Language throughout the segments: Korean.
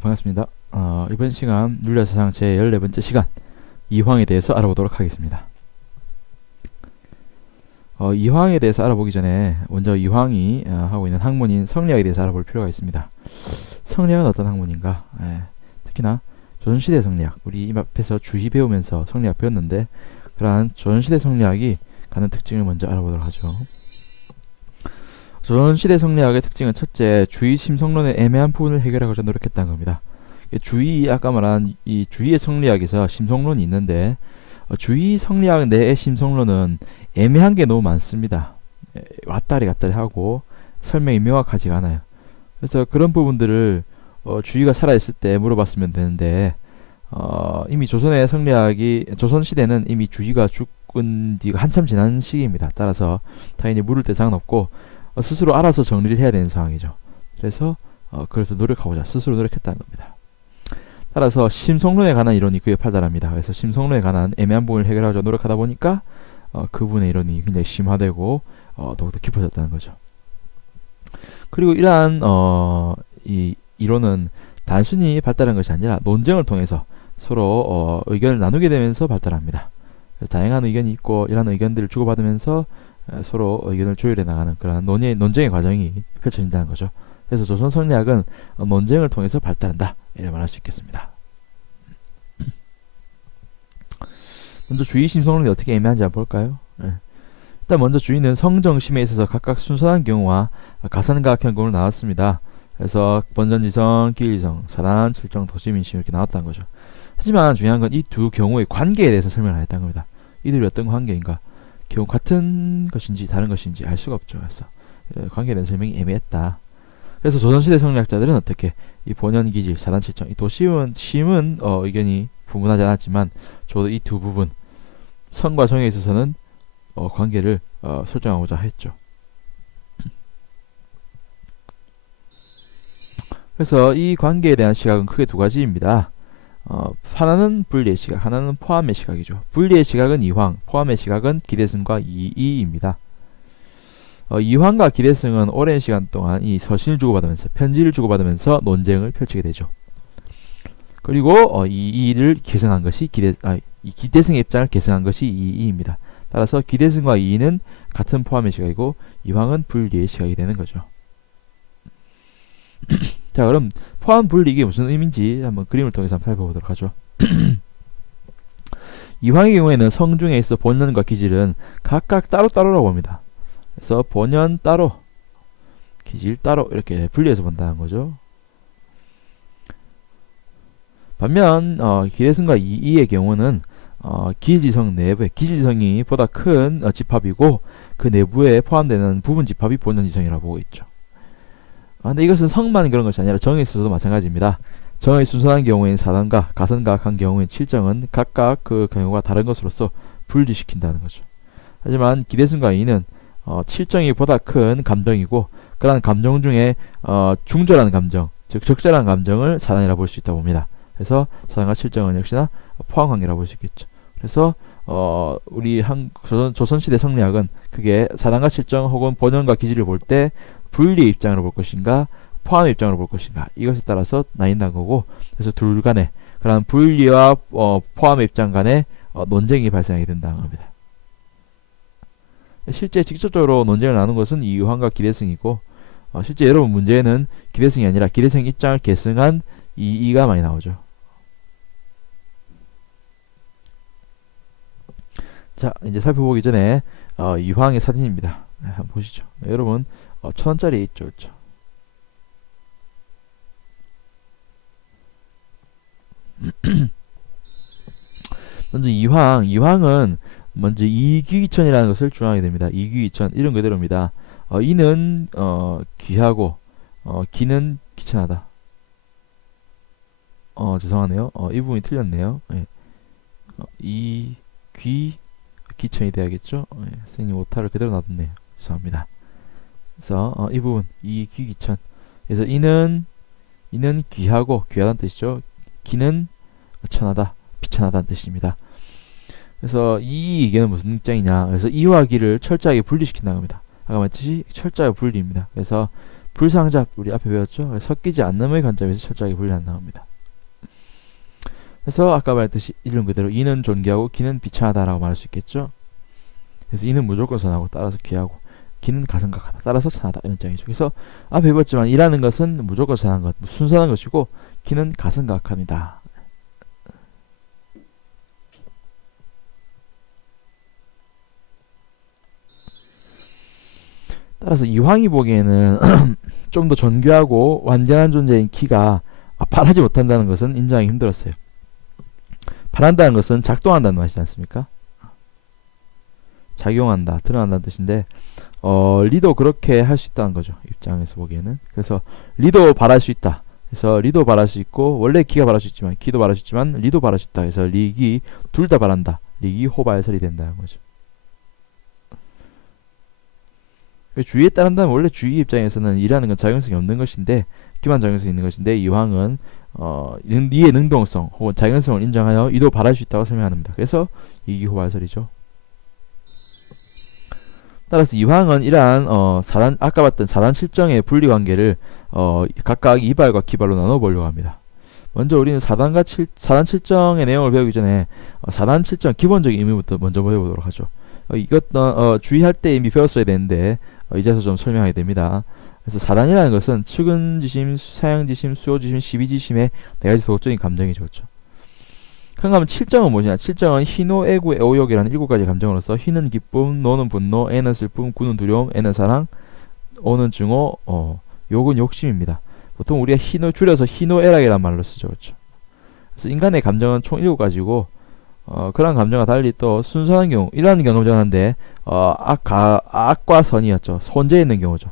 반갑습니다. 이번 시간 윤리사상 제14번째 시간 이황에 대해서 알아보도록 하겠습니다. 이황에 대해서 알아보기 전에 먼저 이황이 하고 있는 학문인 성리학에 대해서 알아볼 필요가 있습니다. 성리학은 어떤 학문인가? 특히나 조선시대 성리학, 우리 이 앞에서 주희 배우면서 성리학 배웠는데 그러한 조선시대 성리학이 갖는 특징을 먼저 알아보도록 하죠. 조선시대 성리학의 특징은 첫째, 주의 심성론의 애매한 부분을 해결하고자 노력했다는 겁니다. 아까 말한 이 주의의 성리학에서 심성론이 있는데 주의 성리학 내의 심성론은 애매한 게 너무 많습니다. 왔다리 갔다리 하고 설명이 명확하지가 않아요. 그래서 그런 부분들을 주의가 살아있을 때 물어봤으면 되는데 이미 조선의 조선시대는 이미 주의가 죽은 뒤가 한참 지난 시기입니다. 따라서 당연히 물을 대상은 없고 스스로 알아서 정리를 해야 되는 상황이죠. 그래서 스스로 노력했다는 겁니다. 따라서 심성론에 관한 이론이 그에 발달합니다. 그래서 심성론에 관한 애매한 부분을 해결하고자 노력하다 보니까 그분의 이론이 굉장히 심화되고 더욱더 깊어졌다는 거죠. 그리고 이러한 이 이론은 단순히 발달한 것이 아니라 논쟁을 통해서 서로 의견을 나누게 되면서 발달합니다. 다양한 의견이 있고 이러한 의견들을 주고받으면서 서로 의견을 조율해 나가는 그런 논쟁의 과정이 펼쳐진다는 거죠. 그래서 조선 성리학은 논쟁을 통해서 발달한다, 이렇게 말할 수 있겠습니다. 먼저 주의 심성론이 어떻게 애매한지 한번 볼까요? 일단 먼저 주의는 성정심에 있어서 각각 순수한 경우와 가산과학형 경우를 나눴습니다. 그래서 번전지성, 기일지성, 사단, 칠정, 도시민심 이렇게 나왔다는 거죠. 하지만 중요한 건 이 두 경우의 관계에 대해서 설명을 안 했다는 겁니다. 이들이 어떤 관계인가? 경우 같은 것인지 다른 것인지 알 수가 없죠. 그래서 관계에 대한 설명이 애매했다. 그래서 조선시대 성리학자들은 어떻게 이 본연, 기질, 사단, 칠정, 이 도심은 의견이 분분하지 않았지만 저도 이 두 부분 성과 정에 있어서는 관계를 설정하고자 했죠. 그래서 이 관계에 대한 시각은 크게 두 가지입니다. 하나는 분리의 시각, 하나는 포함의 시각이죠. 분리의 시각은 이황, 포함의 시각은 기대승과 이이입니다. 이황과 기대승은 오랜 시간 동안 이 서신을 주고받으면서 편지를 주고받으면서 논쟁을 펼치게 되죠. 그리고 이이를 계승한 것이 기대승의 입장을 계승한 것이 이이입니다. 따라서 기대승과 이이는 같은 포함의 시각이고 이황은 분리의 시각이 되는 거죠. 자, 그럼 포함 분리 이게 무슨 의미인지 한번 그림을 통해서 한번 살펴보도록 하죠. 이황의 경우에는 성중에 있어 본연과 기질은 각각 따로따로라고 봅니다. 그래서 본연 따로, 기질 따로 이렇게 분리해서 본다는 거죠. 반면 기대승과 이이의 경우는 기일지성 내부에 기질지성이 보다 큰 집합이고 그 내부에 포함되는 부분 집합이 본연지성이라고 보고 있죠. 근데 이것은 성만 그런 것이 아니라 정에 있어서도 마찬가지입니다. 정의 순수한 경우에는 사단과 가선과학한 경우에는 칠정은 각각 그 경우가 다른 것으로서 분리시킨다는 거죠. 하지만 기대승과 이는 칠정이 보다 큰 감정이고 그러한 감정 중에 중절한 감정, 즉 적절한 감정을 사단이라고 볼 수 있다고 봅니다. 그래서 사단과 칠정은 역시나 포함관계라고 볼 수 있겠죠. 그래서 우리 조선시대 성리학은 그게 사단과 칠정 혹은 본연과 기질을 볼 때 분리의 입장으로 볼 것인가 포함의 입장으로 볼 것인가 이것에 따라서 나뉜다는 거고, 그래서 둘 간에 그런 분리와 포함의 입장 간에 논쟁이 발생하게 된다는 겁니다. 실제 직접적으로 논쟁을 나눈 것은 이황과 기대승이고 실제 여러분 문제에는 기대승이 아니라 기대승 입장을 계승한 이이가 많이 나오죠. 자, 이제 살펴보기 전에 이황의 사진입니다. 한번 보시죠. 여러분 1000원짜리 있죠, 그렇죠? 먼저 이황은 먼저 이귀천이라는 것을 주장하게 됩니다. 이귀천 이름 그대로입니다. 이는 귀하고 기는 귀천하다. 죄송하네요. 이 부분이 틀렸네요. 이 귀 귀천이 돼야겠죠. 선생님 오타를 그대로 놔뒀네요. 죄송합니다. 그래서 이 부분 이 귀귀천. 그래서 이는 귀하고 귀하다는 뜻이죠. 기는 천하다, 비천하다는 뜻입니다. 그래서 이 이게는 무슨 입장이냐? 그래서 이와 기를 철저하게 분리시킨다는 겁니다. 아까 말했듯이 철저하게 분리입니다. 그래서 불상잡 우리 앞에 배웠죠. 섞이지 않음의 관점에서 철저하게 분리한다는 겁니다. 그래서 아까 말했듯이 이름 그대로 이는 존귀하고 기는 비천하다라고 말할 수 있겠죠. 그래서 이는 무조건 선하고 따라서 귀하고 기는 가성각하다 따라서 천하다 이런 입장이죠. 그래서 앞에 배웠지만 이라는 것은 무조건 선한 것, 순선한 것이고 기는 가성각합니다. 따라서 이황이 보기에는 좀 더 존귀하고 완전한 존재인 기가 발하지 못한다는 것은 인정하기 힘들었어요. 발한다는 것은 작동한다는 말이지 않습니까? 작용한다, 드러난다는 뜻인데 리도 그렇게 할 수 있다는 거죠. 입장에서 보기에는. 그래서 리도 발할 수 있다. 그래서 리도 발할 수 있고 원래 기가 발할 수 있지만 기도 발할 수 있지만 리도 발할 수 있다. 그래서 리기 둘 다 발한다. 리기 호발설이 된다는 거죠. 주의에 따른다면 원래 주의 입장에서는 이라는 건 작용성이 없는 것인데 기만 작용성이 있는 것인데 이황은 이의 능동성 혹은 작용성을 인정하여 이도 발할 수 있다고 설명합니다. 그래서 이기호발설이죠. 따라서 이황은 이러한 아까 봤던 사단 칠정의 분리관계를 각각 이발과 기발로 나눠보려고 합니다. 먼저 우리는 사단 칠정의 내용을 배우기 전에 사단 칠정 기본적인 의미부터 먼저 배워보도록 하죠. 이것 주의할 때 이미 배웠어야 되는데 이제서 좀 설명하게 됩니다. 그래서 사단이라는 것은 측은지심, 사양지심, 수요지심, 시비지심의 네 가지 도덕적인 감정이 좋죠. 그럼 칠정은 무엇이냐? 칠정은 희노, 애구, 애오욕이라는 7가지 감정으로서 희는 기쁨, 노는 분노, 애는 슬픔, 구는 두려움, 애는 사랑, 오는 증오, 욕은 욕심입니다. 보통 우리가 희노 줄여서 희노애락이라는 말로 쓰죠. 그렇죠? 그래서 인간의 감정은 총 7가지고 그런 감정과 달리 또 순수한 경우 이라는 경우는 한데 악과 선이었죠. 혼재 있는 경우죠.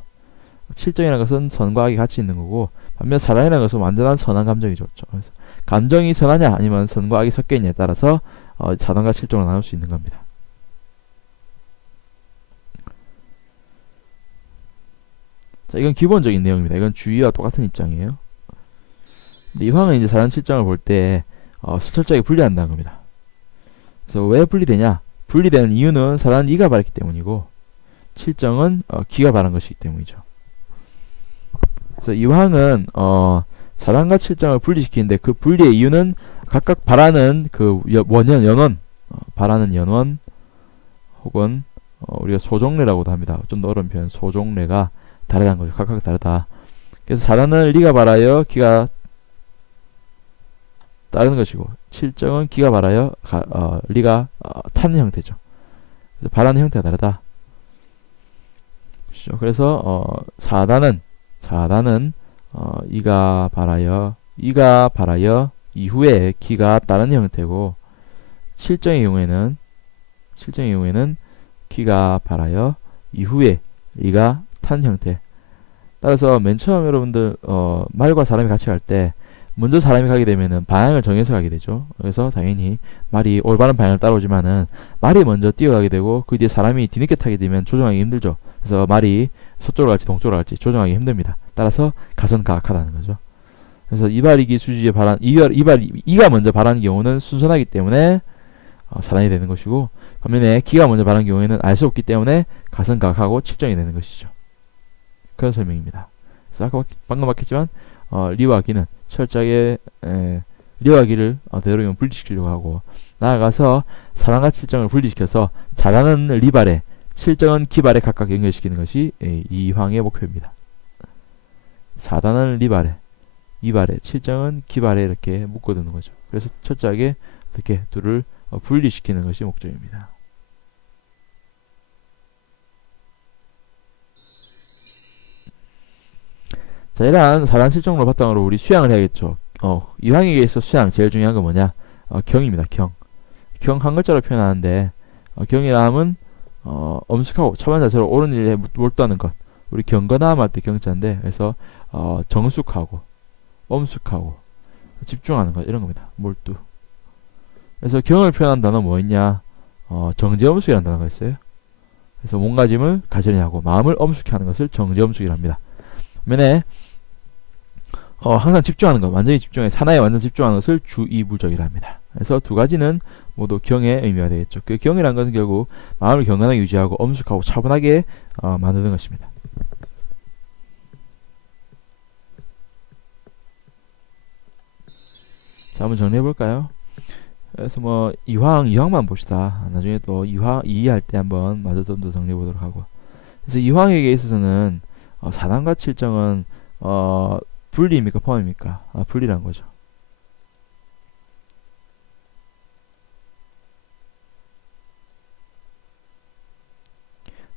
칠정이라는 것은 선과 악이 같이 있는 거고 반면 사단이라는 것은 완전한 선한 감정이죠. 그래서 감정이 선하냐 아니면 선과 악이 섞여 있냐에 따라서 사단과 칠정으로 나눌 수 있는 겁니다. 자, 이건 기본적인 내용입니다. 이건 주의와 똑같은 입장이에요. 근데 이황은 이제 사단 칠정을 볼 때 철저하게 분리한다는 겁니다. 그래서 왜 분리되냐? 분리되는 이유는 사단은 이가 발했기 때문이고 칠정은 기가 발한 것이기 때문이죠. 그래서 이황은 사단과 칠정을 분리시키는데 그 분리의 이유는 각각 발하는 그 연원 발하는 연원 혹은 우리가 소종례라고도 합니다. 좀 더 어려운 표현 소종례가 다르다는 거죠. 각각 다르다. 그래서 사단은 리가 발하여 기가 따르는 것이고 칠정은 기가 발하여 리가 타는 형태죠. 그래서 발하는 형태가 다르다. 그래서 사단은 이가 발하여 이후에 기가 따르는 형태고 칠정의 경우에는 기가 발하여 이후에 리가 탄 형태. 따라서 맨 처음 여러분들 말과 사람이 같이 갈 때 먼저 사람이 가게 되면은 방향을 정해서 가게 되죠. 그래서 당연히 말이 올바른 방향을 따라오지만은 말이 먼저 뛰어가게 되고 그 뒤에 사람이 뒤늦게 타게 되면 조정하기 힘들죠. 그래서 말이 서쪽으로 갈지 동쪽으로 갈지 조정하기 힘듭니다. 따라서 가선가악하다는 거죠. 그래서 이발이기 수지에 이가 먼저 발하는 경우는 순선하기 때문에 사단이 되는 것이고 반면에 기가 먼저 발하는 경우에는 알 수 없기 때문에 가선가악하고 칠정이 되는 것이죠. 그런 설명입니다. 그래서 아까 방금 봤겠지만 리와 기는 철저하게 리와 기를 되도록이면 분리시키려고 하고 나아가서 사단과 칠정을 분리시켜서 사단은 리발에 칠정은 기발에 각각 연결시키는 것이 이황의 목표입니다. 사단은 리발에 이발에 칠정은 기발에 이렇게 묶어두는 거죠. 그래서 철저하게 이렇게 둘을 분리시키는 것이 목적입니다. 자, 이러한 사단 칠정로 바탕으로 우리 수양을 해야겠죠. 이황에게 있어 수양 제일 중요한 건 뭐냐? 경입니다. 경 한 글자로 표현하는데 경이라 함은 엄숙하고 참한 자세로 옳은 일에 몰두하는 것. 우리 경건함 할 때 경자인데 그래서 정숙하고 엄숙하고 집중하는 것 이런 겁니다. 몰두. 그래서 경을 표현한 단어 뭐 있냐? 정제엄숙이라는 단어가 있어요. 그래서 몸가짐을 가지런히 하고 마음을 엄숙히 하는 것을 정제엄숙이라 합니다. 반면에 항상 집중하는 것, 완전히 집중해 하나에 완전 집중하는 것을 주의무적이라 합니다. 그래서 두 가지는 모두 경의 의미가 되겠죠. 그 경이라는 것은 결국 마음을 경건하게 유지하고 엄숙하고 차분하게 만드는 것입니다. 자, 한번 정리해 볼까요? 그래서 뭐 이황만 봅시다. 나중에 또 이해할 때 한번 마저 좀 더 정리해 보도록 하고. 그래서 이황에게 있어서는 4단과 7정은 분리입니까 포함입니까? 분리란 거죠.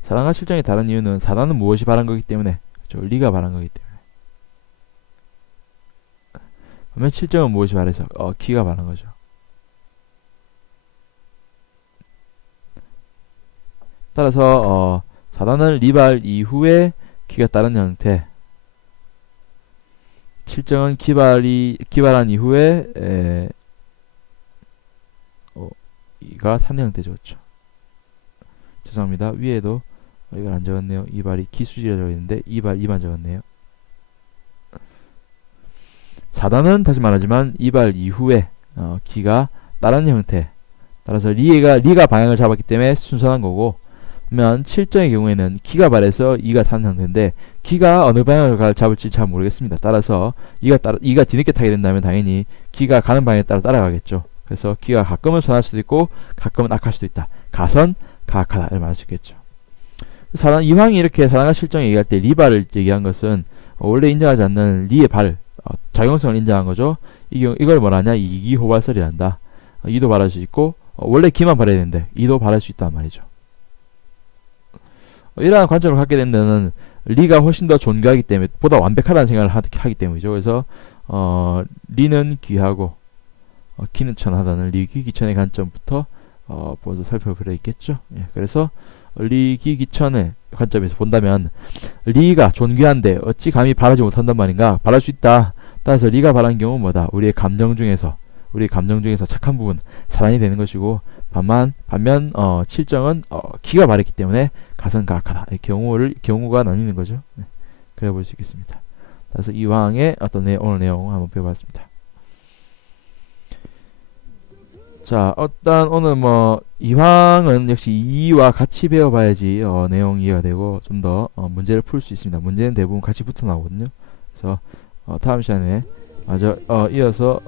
4단과 7정이 다른 이유는 4단은 무엇이 바란 거기 때문에, 그렇죠? 리가 바란 거기 때문에. 그러면 7정은 무엇이 바래서? 키가 바란 거죠. 따라서 4단은 리발 이후에 키가 따른 형태, 7정은 기발한 이후에 이가 탄 형태죠. 그렇죠? 죄송합니다. 위에도 이걸 안 적었네요. 이발이 기수지라 적었는데 이발 2만 적었네요. 4단은 다시 말하지만 이발 이후에 기가 따른 형태, 따라서 리가 방향을 잡았기 때문에 순서난 거고, 그러면 7정의 경우에는 기가 발해서 이가 탄 형태인데 기가 어느 방향을 잡을지 잘 모르겠습니다. 따라서 이가 뒤늦게 타게 된다면 당연히 기가 가는 방향에 따라 따라가겠죠. 그래서 기가 가끔은 선할 수도 있고 가끔은 악할 수도 있다. 가선, 가악하다 이렇게 말할 수 있겠죠. 이황이 이렇게 4단과 7정을 얘기할 때 리발을 얘기한 것은 원래 인정하지 않는 리의 발, 작용성을 인정한 거죠. 이걸 뭐라 하냐? 이기호발설이란다. 이도 발할 수 있고 원래 기만 발해야 되는데 이도 발할 수 있단 말이죠. 이러한 관점을 갖게 된 데는 리가 훨씬 더 존귀하기 때문에, 보다 완벽하다는 생각을 하기 때문이죠. 그래서 리는 귀하고 기는 천하다는 리귀기천의 관점부터 먼저 살펴볼 있겠죠. 예, 그래서 리귀기천의 관점에서 본다면 리가 존귀한데 어찌 감히 바라지 못한단 말인가? 바랄 수 있다. 따라서 리가 바란 경우는 뭐다? 우리의 감정 중에서 착한 부분 4단이 되는 것이고, 반면 7정은 기가 바랬기 때문에 가선가악하다. 경우가 나뉘는 거죠. 네, 그래 볼 수 있겠습니다. 그래서 이황의 오늘 내용 한번 배워봤습니다. 자, 일단 오늘 이황은 역시 이와 같이 배워봐야지 내용 이해가 되고 좀 더 문제를 풀 수 있습니다. 문제는 대부분 같이 붙어 나오거든요. 그래서 다음 시간에 이어서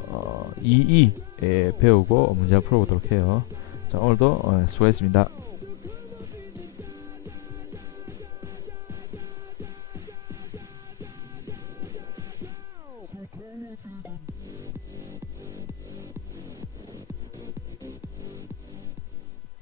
배우고 문제를 풀어보도록 해요. 자, 오늘도 수고했습니다.